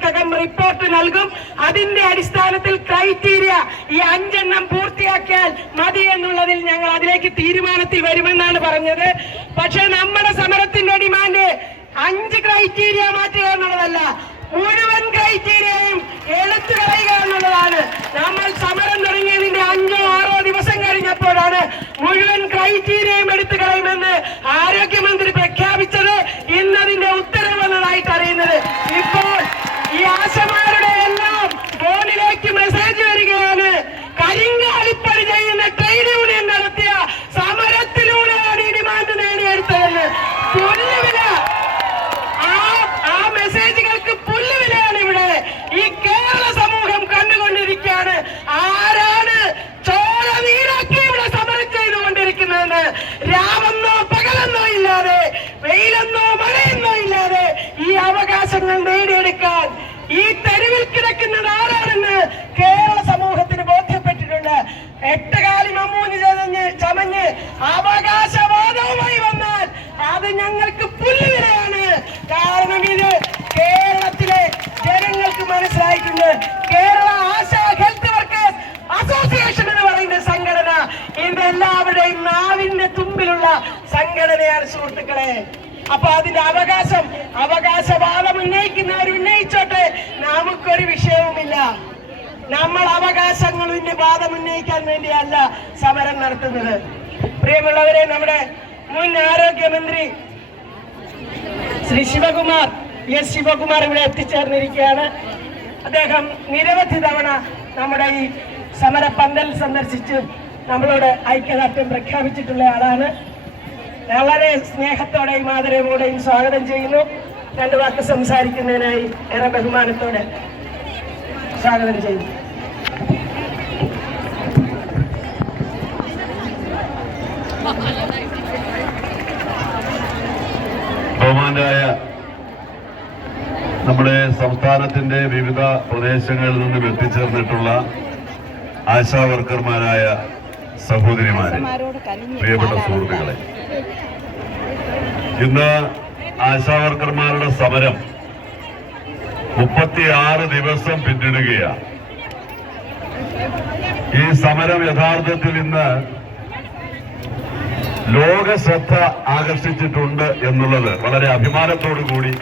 ദിവസങ്ങൾക്കകം report നൽകും. അതിന്റെ അടിസ്ഥാനത്തിൽ ക്രൈറ്റീരിയ ഈ അഞ്ചെണ്ണം പൂർത്തിയാക്കിയാൽ മതി എന്നുള്ളതിൽ ഞങ്ങൾ അതിലേക്ക് തീരുമാനത്തിൽ വരുമെന്നാണ് പറഞ്ഞത്. പക്ഷെ നമ്മുടെ സമരത്തിന്റെ ഡിമാൻഡ് അഞ്ച് ക്രൈറ്റീരിയ മാറ്റുക എന്നുള്ളതല്ല മുഴുവൻ ക്രൈറ്റീരിയയും എടുത്തു കളയുക എന്നുള്ളതാണ്. നമ്മൾ സമരം തുടങ്ങിയതിന്റെ അഞ്ചോ ആറോ ദിവസം കഴിഞ്ഞപ്പോഴാണ് മുഴുവൻ ക്രൈറ്റീരിയയും എടുത്തു കളയുമെന്ന് ആരോഗ്യമന്ത്രി പ്രഖ്യാപിച്ചത് ഇന്നതിന്റെ ഉത്തരവ് വന്നതായിട്ട് അറിയുന്നത് ഇപ്പോൾ ഈ ആശമാരുടെ എല്ലാം ഫോണിലേക്ക് മെസ്സേജ് വരികയാണ് കരിങ്കാലിപ്പണി ചെയ്യുന്ന ട്രേഡ് യൂണിയൻ നടത്തിയ സമരത്തിലൂടെയാണ് ഈ ഡിമാൻഡ് നേടിയെടുത്തതെന്ന് പുല്ലുവില ആ ആ മെസ്സേജുകൾക്ക് പുല്ലുവിലയാണ് ഇവിടെ ഈ കേരള സമൂഹം കണ്ടുകൊണ്ടിരിക്കുകയാണ് ആരാണ് ചോര നീരാക്കി ഇവിടെ സമരം ചെയ്തുകൊണ്ടിരിക്കുന്നതെന്ന് രാവെന്നോ പകലെന്നോ ഇല്ലാതെ വെയിലെന്നോ മഴയെന്നോ ഇല്ലാതെ ഈ അവകാശങ്ങൾ നേടിയെടുക്കാൻ ഈ തെരുവിൽ കിടക്കുന്നത് ആരാണെന്ന് കേരള സമൂഹത്തിന് ബോധ്യപ്പെട്ടിട്ടുണ്ട് എട്ടുകാലി മമ്മൂന് ചതഞ്ഞ് ചമഞ്ഞ് അവകാശവാദവുമായി വന്നാൽ അത് ഞങ്ങൾക്ക് പുല്ലുവിലയാണ് കാരണം ഇത് കേരളത്തിലെ ജനങ്ങൾക്ക് മനസ്സിലായിട്ടുണ്ട് Kerala Asha health workers association എന്ന് പറയുന്ന സംഘടന ഇത് എല്ലാവരുടെയും നാവിന്റെ തുമ്പിലുള്ള സംഘടനയാണ് സുഹൃത്തുക്കളെ അപ്പൊ അതിന്റെ അവകാശം അവകാശവാദം ഉന്നയിക്കുന്നവർ ഉന്നയിച്ചോട്ടെ. നമുക്കൊരു വിഷയവുമില്ല. നമ്മൾ അവകാശങ്ങൾ വാദം ഉന്നയിക്കാൻ വേണ്ടിയല്ല സമരം നടത്തുന്നത്. പ്രിയമുള്ളവരെ നമ്മുടെ മുൻ ആരോഗ്യമന്ത്രി ശ്രീ ശിവകുമാർ എസ് ശിവകുമാർ ഇവിടെ എത്തിച്ചേർന്നിരിക്കുകയാണ്. അദ്ദേഹം നിരവധി തവണ നമ്മുടെ ഈ സമരപ്പന്തൽ പന്തൽ സന്ദർശിച്ച് നമ്മളോട് ഐക്യദാർഢ്യം പ്രഖ്യാപിച്ചിട്ടുള്ള ആളാണ്. വളരെ സ്നേഹത്തോടെയും ആദരവോടെയും സ്വാഗതം ചെയ്യുന്നു. രണ്ടു വാക്ക് സംസാരിക്കുന്നതിനായി ഏറെ ബഹുമാനത്തോടെ സ്വാഗതം ചെയ്യുന്നു. ബഹുമാനായ നമ്മുടെ സംസ്ഥാനത്തിന്റെ വിവിധ പ്രദേശങ്ങളിൽ നിന്നും എത്തിച്ചേർന്നിട്ടുള്ള ആശാ വർക്കർമാരായ സഹോദരിമാരെ പ്രിയപ്പെട്ട സുഹൃത്തുക്കളെ. ഇന്ന് ആശാവർക്കർമാരുടെ സമരം മുപ്പത്തിയാറ് ദിവസം പിന്നിടുകയാണ്. ഈ സമരം യഥാർത്ഥത്തിൽ ഇന്ന് ലോക ശ്രദ്ധ ആകർഷിച്ചിട്ടുണ്ട് എന്നുള്ളത് വളരെ അഭിമാനത്തോടു കൂടി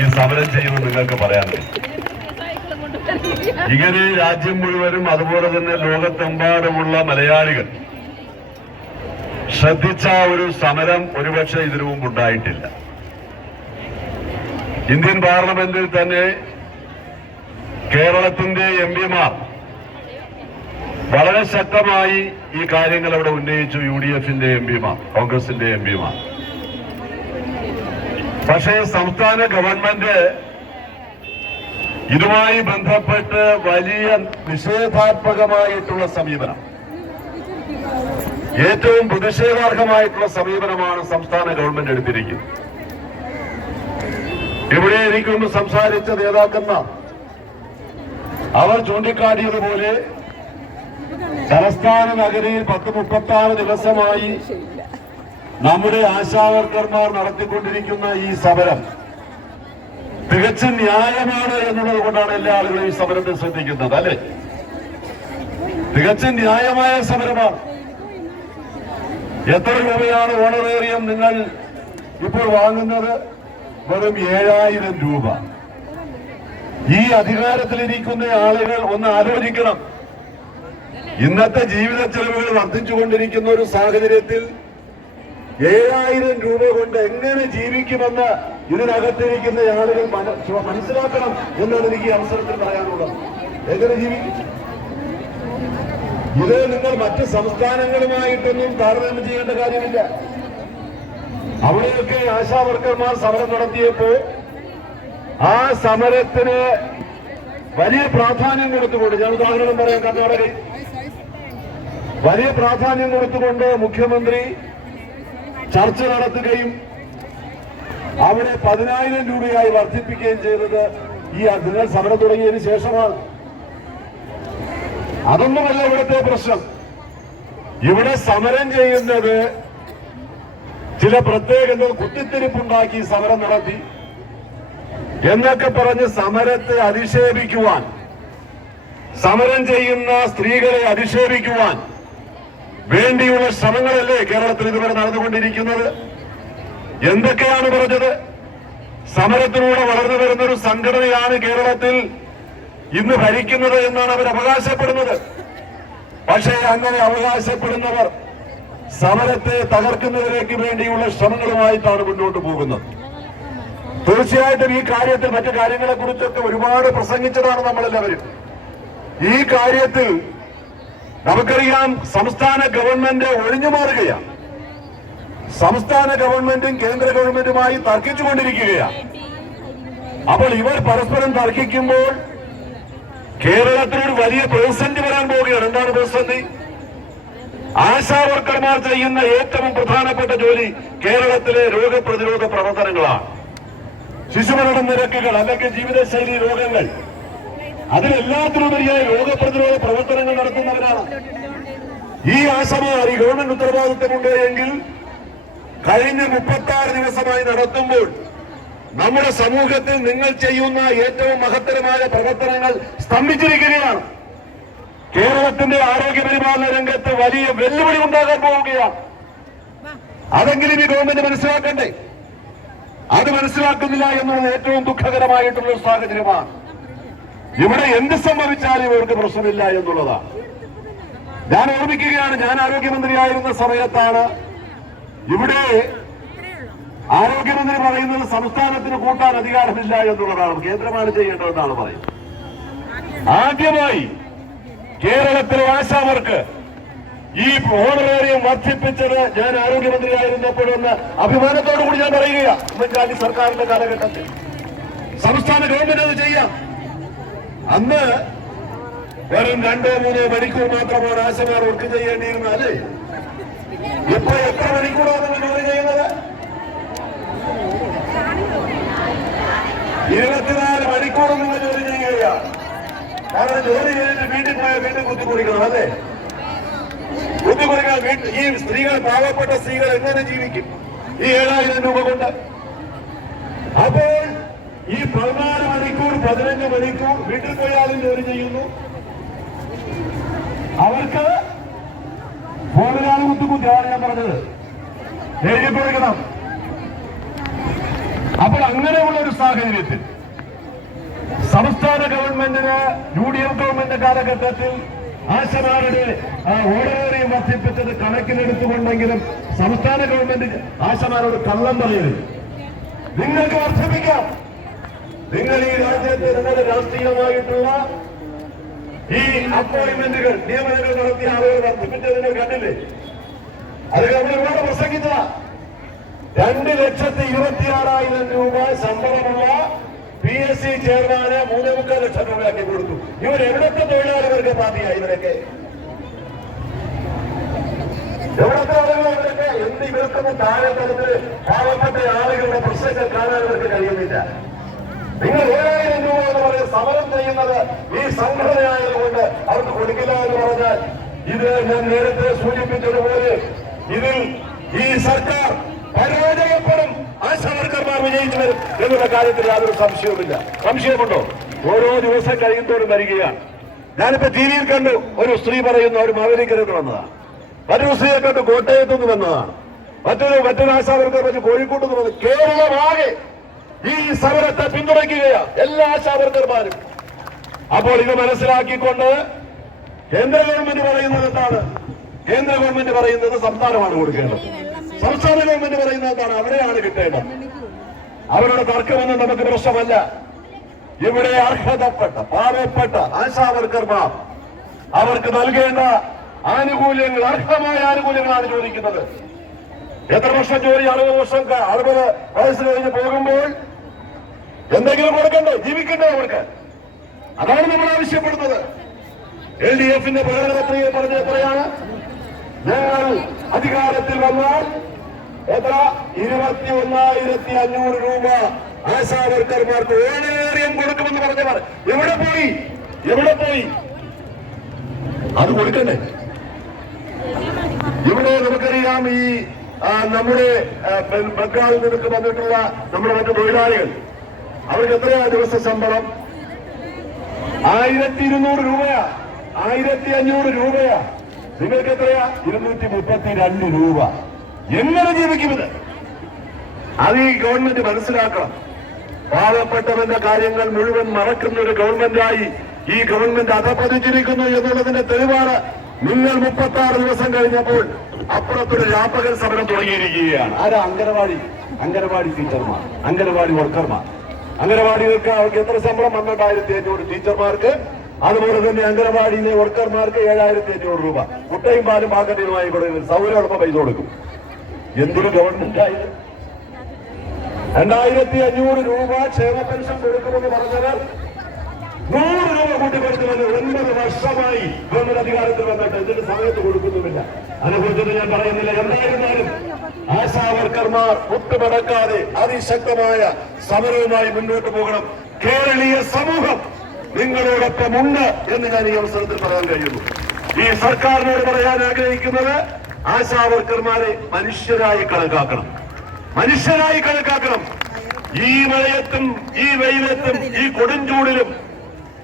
ഈ സമരം ചെയ്യുമെന്ന് നിങ്ങൾക്ക് പറയാനുണ്ട് ഇങ്ങനെ രാജ്യം മുഴുവനും അതുപോലെ തന്നെ ലോകത്തെമ്പാടുമുള്ള മലയാളികൾ ശ്രദ്ധിച്ച ഒരു സമരം ഒരുപക്ഷെ ഇതിനു മുമ്പ് ഉണ്ടായിട്ടില്ല. ഇന്ത്യൻ പാർലമെന്റിൽ തന്നെ കേരളത്തിന്റെ എം പിമാർ വളരെ ശക്തമായി ഈ കാര്യങ്ങൾ അവിടെ ഉന്നയിച്ചു യു ഡി എഫിന്റെ എം പിമാർ കോൺഗ്രസിന്റെ എം പിമാർ. പക്ഷേ സംസ്ഥാന ഗവൺമെന്റ് ഇതുമായി ബന്ധപ്പെട്ട് വലിയ നിഷേധാത്മകമായിട്ടുള്ള സമീപനം. ഏറ്റവും പ്രതിഷേധാർഹമായിട്ടുള്ള സമീപനമാണ് സംസ്ഥാന ഗവൺമെന്റ് എടുത്തിരിക്കുന്നത്. ഇവിടെ എനിക്ക് മുമ്പ് സംസാരിച്ച നേതാക്കന്മാർ അവർ ചൂണ്ടിക്കാട്ടിയതുപോലെ തലസ്ഥാന നഗരിയിൽ പത്ത് മുപ്പത്തി ആറ് ദിവസമായി നമ്മുടെ ആശാവർക്കർമാർ നടത്തിക്കൊണ്ടിരിക്കുന്ന ഈ സമരം തികച്ചും ന്യായമാണ് എന്നുള്ളത് കൊണ്ടാണ് എല്ലാ ആളുകളും ഈ സമരത്തെ ശ്രദ്ധിക്കുന്നത് അല്ലെ? തികച്ചും ന്യായമായ സമരമാണ്. എത്ര രൂപയാണ് ഓണറേറിയം നിങ്ങൾ ഇപ്പോൾ വാങ്ങുന്നത്? വെറും ഏഴായിരം രൂപ. ഈ അധികാരത്തിലിരിക്കുന്ന ആളുകൾ ഒന്ന് ആലോചിക്കണം. ഇന്നത്തെ ജീവിത ചെലവുകൾ വർദ്ധിച്ചുകൊണ്ടിരിക്കുന്ന ഒരു സാഹചര്യത്തിൽ ഏഴായിരം രൂപ കൊണ്ട് എങ്ങനെ ജീവിക്കുമെന്ന് ഇതിനകത്തിരിക്കുന്ന ആളുകൾ മന- മനസ്സിലാക്കണം എന്നാണ് എനിക്ക് ഈ അവസരത്തിൽ പറയാനുള്ളത്. എങ്ങനെ ജീവിക്കും? ഇത് നിങ്ങൾ മറ്റ് സംസ്ഥാനങ്ങളുമായിട്ടൊന്നും താരതമ്യം ചെയ്യേണ്ട കാര്യമില്ല. അവിടെയൊക്കെ ആശാ വർക്കർമാർ സമരം നടത്തിയപ്പോ ആ സമരത്തിന് വലിയ പ്രാധാന്യം കൊടുത്തുകൊണ്ട് ഞാൻ ഉദാഹരണം പറയാം കർണാടകയിൽ വലിയ പ്രാധാന്യം കൊടുത്തുകൊണ്ട് മുഖ്യമന്ത്രി ചർച്ച നടത്തുകയും അവിടെ പതിനായിരം രൂപയായി വർദ്ധിപ്പിക്കുകയും ചെയ്തത് ഈ നിങ്ങൾ സമരം തുടങ്ങിയതിന് ശേഷമാണ്. അതൊന്നുമല്ല ഇവിടുത്തെ പ്രശ്നം. ഇവിടെ സമരം ചെയ്യുന്നത് ചില പ്രത്യേകത കുത്തിത്തിരിപ്പുണ്ടാക്കി സമരം നടത്തി എന്നൊക്കെ പറഞ്ഞ് സമരത്തെ അധിക്ഷേപിക്കുവാൻ സമരം ചെയ്യുന്ന സ്ത്രീകളെ അധിക്ഷേപിക്കുവാൻ വേണ്ടിയുള്ള ശ്രമങ്ങളല്ലേ കേരളത്തിൽ ഇതുവരെ നടന്നുകൊണ്ടിരിക്കുന്നത്? എന്തൊക്കെയാണ് പറഞ്ഞത്? സമരത്തിലൂടെ വളർന്നു വരുന്ന ഒരു സംഘടനയാണ് കേരളത്തിൽ ഇന്ന് ഭരിക്കുന്നത് എന്നാണ് അവർ അവകാശപ്പെടുന്നത്. പക്ഷേ അങ്ങനെ അവകാശപ്പെടുന്നവർ സമരത്തെ തകർക്കുന്നതിലേക്ക് വേണ്ടിയുള്ള ശ്രമങ്ങളുമായിട്ടാണ് മുന്നോട്ട് പോകുന്നത്. തീർച്ചയായിട്ടും ഈ കാര്യത്തിൽ മറ്റു കാര്യങ്ങളെ കുറിച്ചൊക്കെ ഒരുപാട് പ്രസംഗിച്ചതാണ് നമ്മളെല്ലാവരും. ഈ കാര്യത്തിൽ നമുക്കറിയാം സംസ്ഥാന ഗവൺമെന്റ് ഒഴിഞ്ഞു മാറുകയാണ്. സംസ്ഥാന ഗവൺമെന്റും കേന്ദ്ര ഗവൺമെന്റുമായി തർക്കിച്ചുകൊണ്ടിരിക്കുകയാണ്. അപ്പോൾ ഇവർ പരസ്പരം തർക്കിക്കുമ്പോൾ കേരളത്തിനൊരു വലിയ പ്രതിസന്ധി വരാൻ പോവുകയാണ്. എന്താണ് പ്രതിസന്ധി? ആശാ വർക്കർമാർ ചെയ്യുന്ന ഏറ്റവും പ്രധാനപ്പെട്ട ജോലി കേരളത്തിലെ രോഗപ്രതിരോധ പ്രവർത്തനങ്ങളാണ്. ശിശുമരണ നിരക്കുകൾ അല്ലെങ്കിൽ ജീവിതശൈലി രോഗങ്ങൾ. അതിലെല്ലാത്തിനുപരിയായി രോഗപ്രതിരോധ പ്രവർത്തനങ്ങൾ നടത്തുന്നവരാണ്. ഈ ആശമാർ ഈ ഗവൺമെന്റ് ഉത്തരവാദിത്തമുണ്ട് എങ്കിൽ കഴിഞ്ഞ മുപ്പത്തി ദിവസമായി നടത്തുമ്പോൾ നമ്മുടെ സമൂഹത്തിൽ നിങ്ങൾ ചെയ്യുന്ന ഏറ്റവും മഹത്തരമായ പ്രവർത്തനങ്ങൾ സ്തംഭിച്ചിരിക്കുകയാണ്. കേരളത്തിന്റെ ആരോഗ്യ പരിപാലന രംഗത്ത് വലിയ വെല്ലുവിളി ഉണ്ടാകാൻ പോവുകയാണ്. അതെങ്കിലും ഈ ഗവൺമെന്റ് മനസ്സിലാക്കണ്ടേ? അത് മനസ്സിലാക്കുന്നില്ല എന്നുള്ളത് ഏറ്റവും ദുഃഖകരമായിട്ടുള്ള സാഹചര്യമാണ്. ഇവിടെ എന്ത് സംഭവിച്ചാലും ഇവർക്ക് പ്രശ്നമില്ല എന്നുള്ളതാണ്. ഞാൻ ഓർമ്മിക്കുകയാണ് ഞാൻ ആരോഗ്യമന്ത്രിയായിരുന്ന സമയത്താണ് ഇവിടെ ആരോഗ്യമന്ത്രി പറയുന്നത് സംസ്ഥാനത്തിന് കൂട്ടാൻ അധികാരമില്ല എന്നുള്ളതാണ്. കേന്ദ്രമാണ് ചെയ്യേണ്ടതെന്നാണ് പറയുന്നത്. ആദ്യമായി കേരളത്തിലെ ആശാവർക്ക് ഈ ഓണറേറിയം വർദ്ധിപ്പിച്ചത് ഞാൻ ആരോഗ്യമന്ത്രിയായിരുന്നപ്പോഴെന്ന് അഭിമാനത്തോടു കൂടി ഞാൻ പറയുകയാണ്. ഉമ്മൻചാണ്ടി സർക്കാരിന്റെ കാലഘട്ടത്തിൽ. സംസ്ഥാന ഗവൺമെന്റ് അത് ചെയ്യാം. അന്ന് വെറും രണ്ടോ മൂന്നോ മണിക്കൂർ മാത്രമാണ് ആശമാർ വർക്ക് ചെയ്യേണ്ടിയിരുന്നത് അല്ലേ? ഇപ്പൊ എത്ര മണിക്കൂറാണ് ജോലി ചെയ്യുന്നത്? ഇരുപത്തിനാല് മണിക്കൂർ നിങ്ങൾ ജോലി ചെയ്യുക കാരണം ജോലി ചെയ്തിട്ട് വീട്ടിൽ പോയാൽ വീണ്ടും കുത്തിക്കുറിക്കണം അല്ലേ? കുത്തിക്കുറിക്കാൻ വീട്ടിൽ ഈ സ്ത്രീകൾ പാവപ്പെട്ട സ്ത്രീകൾ എങ്ങനെ ജീവിക്കും? ഈ ഏഴായിരം രൂപ കൊണ്ട്. അപ്പോൾ ഈ പതിനാല് മണിക്കൂർ പതിനഞ്ച് മണിക്കൂർ വീട്ടിൽ പോയാലും ജോലി ചെയ്യുന്നു? അവർക്ക് ഫോണിലാണ് കുത്തിക്കുത്തിയാണ് ഞാൻ പറഞ്ഞത്. എഴുതി കൊടുക്കണം. അപ്പോൾ അങ്ങനെയുള്ള ഒരു സാഹചര്യത്തിൽ സംസ്ഥാന ഗവൺമെന്റിന് യു ഡി എഫ് ഗവൺമെന്റ് കാലഘട്ടത്തിൽ ആശമാരുടെ ഓരോരെയും വർദ്ധിപ്പിച്ചത് കണക്കിലെടുത്തുകൊണ്ടെങ്കിലും സംസ്ഥാന ഗവൺമെന്റ് ആശമാരോട് കള്ളം പറയരുത്. നിങ്ങൾക്ക് വർദ്ധിപ്പിക്കാം. നിങ്ങൾ ഈ രാജ്യത്ത് നിങ്ങളുടെ രാഷ്ട്രീയമായിട്ടുള്ള ഈ അപ്പോയിന്റ്മെന്റുകൾ നിയമനങ്ങൾ നടത്തിയ ആളുകൾ വർദ്ധിപ്പിച്ചതിനെ കണ്ടില്ലേ? അത് നമ്മൾ ഒരുപാട് പ്രസംഗിച്ചതാ. രണ്ട് ലക്ഷത്തി ഇരുപത്തിയാറായിരം രൂപ ശമ്പളമുള്ള പി എസ് സി ചെയർമാന് മൂന്നേ മുക്കാൽ ലക്ഷം രൂപയാക്കി കൊടുത്തു. ഇവർ എവിടത്തെ തൊഴിലാളികൾക്ക് പാർട്ടിയാ ഇവരൊക്കെ? എവിടത്തെ ആളുകൾ ഇവരൊക്കെ? എന്ത് ഇവർക്കൊന്നും താഴെ തലത്തിൽ പാവപ്പെട്ട ആളുകളുടെ പ്രശ്നങ്ങൾ കാണാൻ ഇവർക്ക് കഴിയുന്നില്ല. നിങ്ങൾ ഏഴായിരം രൂപ എന്ന് പറയുന്ന സമരം ചെയ്യുന്നത് ഈ സംഘടനയായതുകൊണ്ട് അവർക്ക് കൊടുക്കില്ല എന്ന് പറഞ്ഞാൽ ഇത് ഞാൻ നേരത്തെ സൂചിപ്പിച്ചതുപോലെ ഇതിൽ ഈ സർക്കാർ പരാജയപ്പെടും. ആശാവർക്കർമാർ വിജയിച്ചു വരും എന്നുള്ള കാര്യത്തിൽ യാതൊരു സംശയവുമില്ല. സംശയമുണ്ടോ? ഓരോ ദിവസം കഴിയുന്നതോടും വരികയാണ്. ഞാനിപ്പോ ടി വിയിൽ കണ്ടു ഒരു സ്ത്രീ പറയുന്ന ഒരു മാവേലിക്കരയിൽ നിന്ന് വന്നതാണ് മറ്റൊരു സ്ത്രീയെ കണ്ടു കോട്ടയത്തു നിന്ന് വന്നതാണ് മറ്റൊരു മറ്റൊരു ആശാവർക്കർ മറ്റു കോഴിക്കോട്ട് നിന്ന് വന്നു. കേരളമാകെ ഈ സമരത്തെ പിന്തുണയ്ക്കുകയാണ് എല്ലാ ആശാവർക്കർമാരും അപ്പോൾ ഇത് മനസ്സിലാക്കിക്കൊണ്ട് കേന്ദ്ര ഗവൺമെന്റ് പറയുന്നത് എന്താണ്? കേന്ദ്ര ഗവൺമെന്റ് പറയുന്നത് സംസ്ഥാനമാണ് കൊടുക്കേണ്ടത്. സംസ്ഥാന ഗവൺമെന്റ് പറയുന്നത് എന്താണ് അവിടെയാണ് കിട്ടേണ്ടത്. അവരുടെ തർക്കമൊന്നും നമുക്ക് പ്രശ്നമല്ല. ഇവിടെ അർഹതപ്പെട്ട പാവപ്പെട്ട ആശാവർക്കർമാർ അവർക്ക് നൽകേണ്ട ആനുകൂല്യങ്ങൾ അർഹമായ ആനുകൂല്യങ്ങളാണ് ചോദിക്കുന്നത്. എത്ര വർഷം ജോലി അറുപത് വർഷം അറുപത് വയസ്സ് കഴിഞ്ഞ് പോകുമ്പോൾ എന്തെങ്കിലും കൊടുക്കണ്ടേ? ജീവിക്കണ്ടേ അവർക്ക്? അതാണ് നമ്മൾ ആവശ്യപ്പെടുന്നത്. എൽ ഡി എഫിന്റെ പ്രകടന പത്രിക പറഞ്ഞ എത്രയാണ്? ഞങ്ങൾ അധികാരത്തിൽ വന്നാൽ എത്ര? ഇരുപത്തി ഒന്നായിരത്തി അഞ്ഞൂറ് രൂപ. ആശാ വർക്കർമാർക്ക് ഓണേറിയം കൊടുക്കുമെന്ന് പറഞ്ഞവർ എവിടെ പോയി? എവിടെ പോയി? അത് കൊടുക്കണ്ടേ? ഇവിടെ നമുക്കറിയാം ഈ നമ്മുടെ ബംഗാളിൽ നിന്നൊക്കെ വന്നിട്ടുള്ള നമ്മുടെ മറ്റു തൊഴിലാളികൾ. അവർക്ക് എത്രയാ ദിവസ ശമ്പളം? ആയിരത്തി ഇരുന്നൂറ് രൂപയാ. ആയിരത്തി അഞ്ഞൂറ് രൂപയാ. നിങ്ങൾക്ക് എത്രയാ? ഇരുന്നൂറ്റി മുപ്പത്തി രണ്ട് രൂപ. എങ്ങനെ ജീവിക്കും ഇത് അത് ഈ ഗവൺമെന്റ് മനസ്സിലാക്കണം. പാവപ്പെട്ടവന്റെ കാര്യങ്ങൾ മുഴുവൻ മറക്കുന്ന ഒരു ഗവൺമെന്റായി ഈ ഗവൺമെന്റ് അധപ്പതിച്ചിരിക്കുന്നു എന്നുള്ളതിന്റെ തെളിവാണ് നിങ്ങൾ മുപ്പത്തി ആറ് ദിവസം കഴിഞ്ഞപ്പോൾ അപ്പുറത്തൊരു രാപ്പകൽ സമരം തുടങ്ങിയിരിക്കുകയാണ്. ആരാ? അംഗനവാടി. അംഗനവാടി ടീച്ചർമാർ. അംഗനവാടി വർക്കർമാർ. അംഗനവാടികൾക്ക് അവർക്ക് എത്ര ശമ്പളം? പന്ത്രണ്ടായിരത്തി അഞ്ഞൂറ് ടീച്ചർമാർക്ക്. അതുപോലെ തന്നെ അംഗനവാടിയിലെ വർക്കർമാർക്ക് ഏഴായിരത്തി അഞ്ഞൂറ് രൂപ. മുട്ടയും പാലും പാക്കറ്റുകളുമായി കൊടുക്കുന്നത് സൗകര്യമുള്ളപ്പോ പൈസ കൊടുക്കും. എന്തൊരു ഗവൺമെന്റായത് രണ്ടായിരത്തി അഞ്ഞൂറ് രൂപ ക്ഷേമ പെൻഷൻ കൊടുക്കുമെന്ന് പറഞ്ഞവർ നൂറ് രൂപ കൂട്ടിക്കൊടുക്കുമെന്ന് ഒൻപത് വർഷമായി ഗവൺമെന്റ് അധികാരത്തിൽ വന്നിട്ട് ഇതിന് സമയത്ത് കൊടുക്കുന്നുമില്ല. അതിനെക്കുറിച്ചൊന്നും ഞാൻ പറയുന്നില്ല എന്തായിരുന്നാലും ആശാ വർക്കർമാർ മുട്ടുമടക്കാതെ അതിശക്തമായ സമരവുമായി മുന്നോട്ട് പോകണം. കേരളീയ സമൂഹം നിങ്ങളോടൊപ്പമുണ്ട് എന്ന് ഞാൻ ഈ അവസരത്തിൽ പറയാൻ കഴിയുന്നു. ഈ സർക്കാരിനോട് പറയാൻ ആഗ്രഹിക്കുന്നത് ആശാ വർക്കർമാരെ മനുഷ്യരായി കണക്കാക്കണം. മനുഷ്യരായി കണക്കാക്കണം. ഈ മഴയത്തും ഈ വെയിലത്തും ഈ കൊടുംചൂടിലും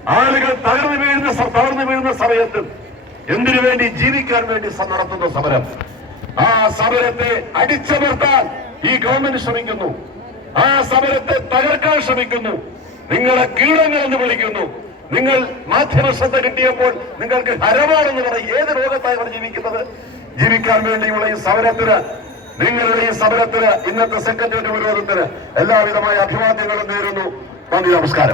ആളുകൾ തകർന്നു വീഴുന്ന തകർന്നു വീഴുന്ന സമയത്തും എന്തിനു വേണ്ടി ജീവിക്കാൻ വേണ്ടി നടത്തുന്ന സമരം? ആ സമരത്തെ അടിച്ചമർത്താൻ ഈ ഗവൺമെന്റ് ശ്രമിക്കുന്നു. ആ സമരത്തെ തകർക്കാൻ ശ്രമിക്കുന്നു. നിങ്ങളെ കീടങ്ങൾ എന്ന് വിളിക്കുന്നു. നിങ്ങൾ മാധ്യമ ശ്രദ്ധ കിട്ടിയപ്പോൾ നിങ്ങൾക്ക് ഹരമാണെന്ന് പറയും ഏത് ലോകത്താണ് ജീവിക്കുന്നത്? ജീവിക്കാൻ വേണ്ടിയുള്ള ഈ സമരത്തിന് നിങ്ങളുടെ ഈ സമരത്തിന് ഇന്നത്തെ സെക്രട്ടേറിയറ്റ് വിരോധത്തിന് എല്ലാവിധമായ അഭിവാദ്യങ്ങളും നേരുന്നു. നന്ദി നമസ്കാരം.